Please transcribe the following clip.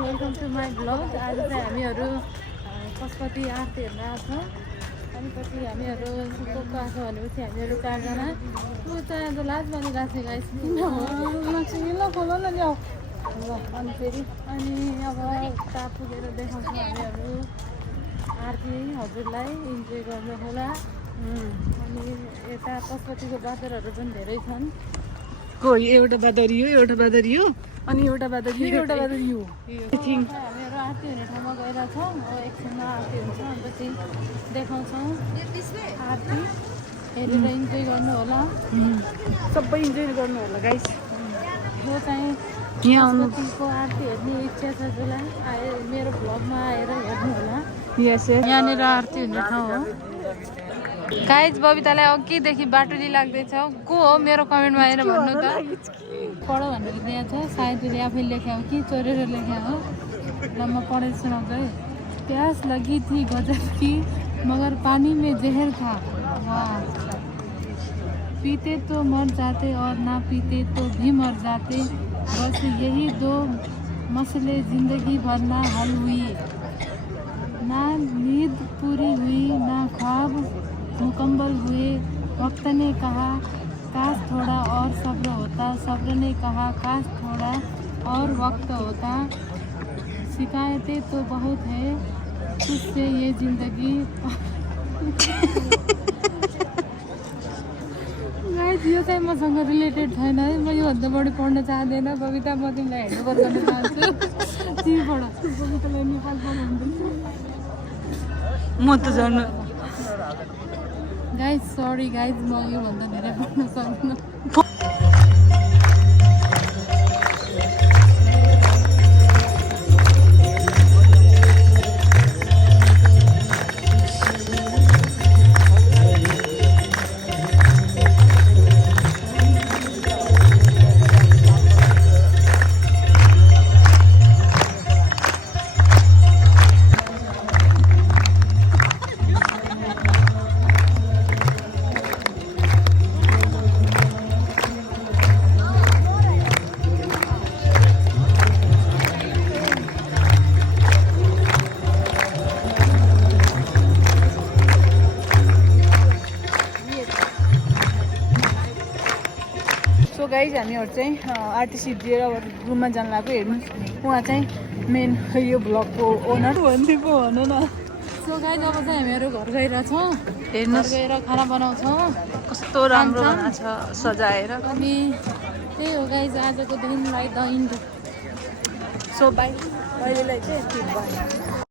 Welcome to my blog. आज चाहिँ हामीहरू पशुपति आरती हेर्न आएको छौँ। अनि पछि हामीहरू सुपोको आएको भनेपछि हामीहरू चारजना ऊ चाहिँ त लाज मानिरहेको छ गाइस। किन हो खोला न ल्याऊ ल। अनि फेरि अनि अब उता पुगेर देखाउँछौँ हामीहरू आरती हजुरलाई इन्जोय गर्नु होला। अनि यता पशुपतिको बादरहरू पनि धेरै छन्। एउटा बादरियो अनि एउटा बादरियो हामीहरू आरती हुने ठाउँमा गइरहेछौँ। अब एकछिनमा आरती हुन्छ पछि देखाउँछौँ आरती हेरेर इन्जोय गर्नु होला। सबै इन्जोय गर्नु होला गाइस। यो चाहिँ पशुपतिको आरती हेर्ने इच्छा छ जसलाई मेरो भ्लगमा आएर हेर्नु होला। यहाँनिर आरती हुने ठाउँ हो गाइज। बबितालाई अघिदेखि बाटुली लाग्दैछ। को हो मेरो कमेन्टमा आएर भन्नु त। पढ भनेर दिएको छ, सायद उसले आफै लेख्या हो कि चोरेर लेख्या हो। ल म पढेर सुनाउँछु है। प्यास लगी थी गजब की मगर पानी में जहर था। वाह। पीते तो मर जाते और ना पीते तो भी मर जाते। बस यही दो मसले जिंदगी भर ना हल हुई। ना नींद पूरी हुई ना ख्वाब मुकम्मल हुए। वक्त ने कहा काश थोड़ा और सब्र होता। सब्र ने कहा काश थोड़ा और वक्त होता। शिकायतें तो बहुत है तुझसे ये जिंदगी। गाइस यो चाहिँ मसँग रिलेटेड छैन है। म योभन्दा बढी पढ्न चाहँदैन। बबिता म तिमीलाई हेन्डओभर गर्न चाहन्छु। तिमी पढ। बबितालाई नेपाल पढ हुँदैन म त जान्नु। गाइस सरी गाइस म योभन्दा धेरै पढ्न सक्दिनँ। सो गाइज हामीहरू चाहिँ आरटिसी दिएर रुममा जान लाग्यो। हेर्नु उहाँ चाहिँ मेन यो ब्लगको ओनर भनिदिएको भनौँ न। सो गाइस अब चाहिँ हामीहरू घर गइरहेछौँ। हेर्नुहोस् गएर खाना बनाउँछौँ। कस्तो राम्रो बनाएको छ सजाएर। अनि त्यही हो गाइस आजको दिनलाई द इन्ड। So by. अहिलेलाई चाहिँ यति बाई।